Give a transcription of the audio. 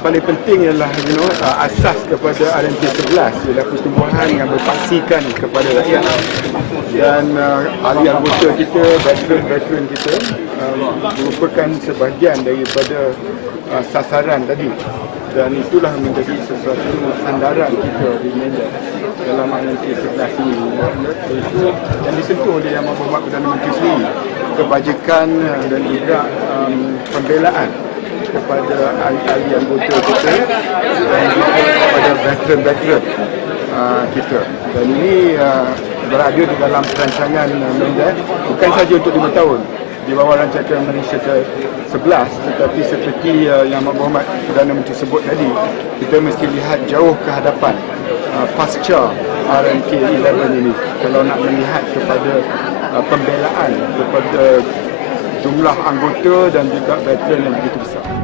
paling penting ialah you know, uh, asas kepada RMP 11 ialah pertumbuhan yang berpaksikan kepada rakyat. Dan uh, ahli anggota kita, veteran-veteran kita um, merupakan sebahagian daripada uh, sasaran tadi. Dan itulah menjadi sesuatu sandaran kita di Medan dalam RMP 11 ini. Iaitu yang disentuh oleh Yang Berhormat Perdana Menteri sendiri kebajikan uh, dan juga um, pembelaan kepada ahli-ahli anggota kita dan juga kepada veteran-veteran uh, kita. Dan ini uh, berada di dalam perancangan uh, bukan saja untuk 5 tahun di bawah rancangan Malaysia ke-11 tetapi seperti uh, yang Amat Berhormat Perdana Menteri sebut tadi kita mesti lihat jauh ke hadapan uh, pasca RMK 11 ini kalau nak melihat kepada uh, pembelaan kepada jumlah anggota dan juga veteran yang begitu besar.